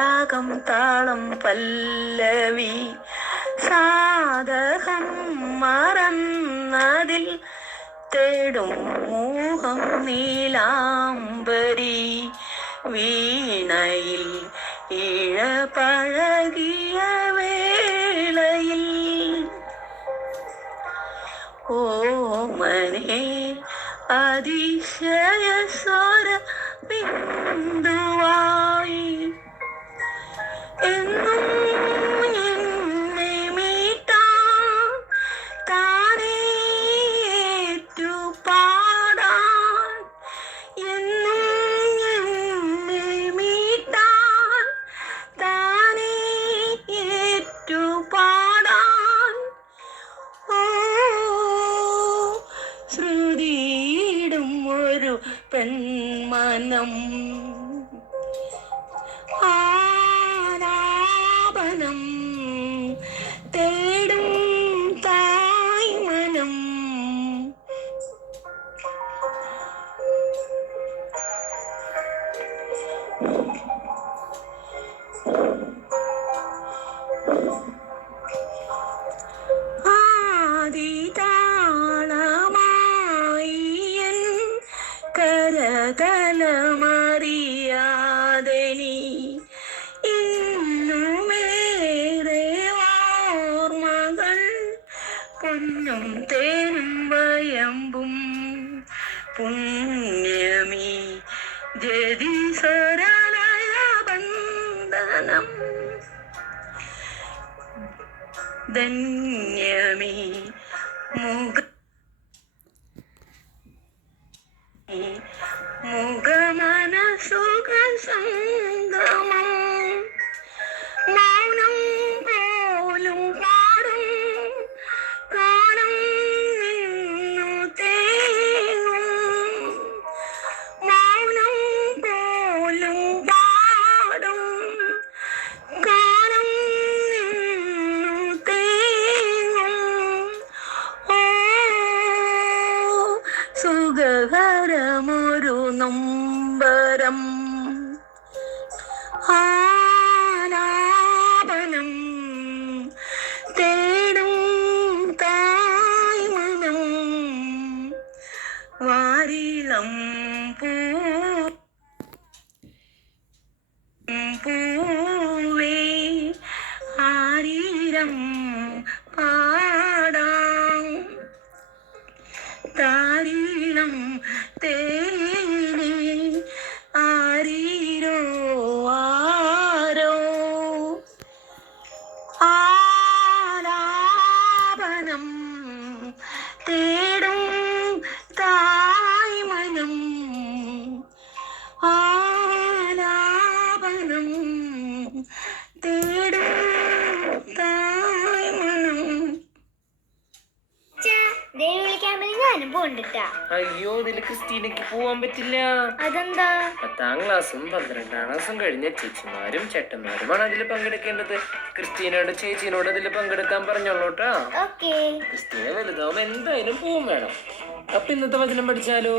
രാഗം താളം പല്ലവി. സാധകം മറന്നതിൽ തേടും മോഹം നീലാംബരി. വീണയിൽ ഇഴ പഴകിയ വേളയിൽ ഓമനെ അതിശയ സ്വര ബിന്ദുവായി பெண் மனம் കരതലമറിയാതെ നീ ഇന്നുമേറെ ഓർമ്മകൾ പൊന്നും തേനും വയമ്പും പുണ്യമീ ജതി സ്വരലയ ബന്ധനം ധന്യമീ മുഖ മുഖമനസുഖ സംഗമം മൗനം പോലും പാടും കാണും തേങ്ങും മൗനം പോലും പാടും കാണും ഓ സുഖകരമൊരു നൊമ്പരം. ആലാപനം തേടും തായ്മനം. വാരിളം പൂ പൂവേ ആരീരം പാടാം. താരീളം തേനി വിളിക്കാൻ വേണ്ടി അയ്യോ ഇതിൽ ക്രിസ്റ്റീനക്ക് പോവാൻ പറ്റില്ല. അതെന്താ? പത്താം ക്ലാസ്സും പന്ത്രണ്ടാം ക്ലാസ്സും കഴിഞ്ഞ ചേച്ചിമാരും ചേട്ടന്മാരുമാണ് അതിൽ പങ്കെടുക്കേണ്ടത്. ക്രിസ്റ്റീനയുടെ ചേച്ചിനോട് അതിൽ പങ്കെടുക്കാൻ പറഞ്ഞോളൂട്ടാ ഓക്കേ. ക്രിസ്റ്റീന വലുതാവുമ്പോ എന്തായാലും പോവും വേണം. അപ്പൊ ഇന്നത്തെ വചനം പഠിച്ചാലോ?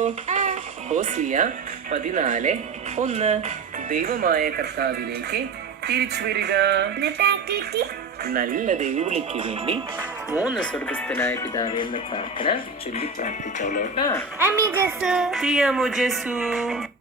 ഹോസിയ പതിനാല് ഒന്ന് ദൈവമായ കർത്താവിലേക്ക് തിരിച്ചു വരിക. ഇന്നത്തെ ആക്ടിവിറ്റി നല്ല ദൈവവിളിക്ക് വേണ്ടി. മൂന്ന് സ്വർഗസ്ഥനായ പിതാവ് എന്ന പ്രാർത്ഥന ചൊല്ലി പ്രാർത്ഥിച്ചോളൂ കേട്ടോ. ജസ്. amo, Jesús.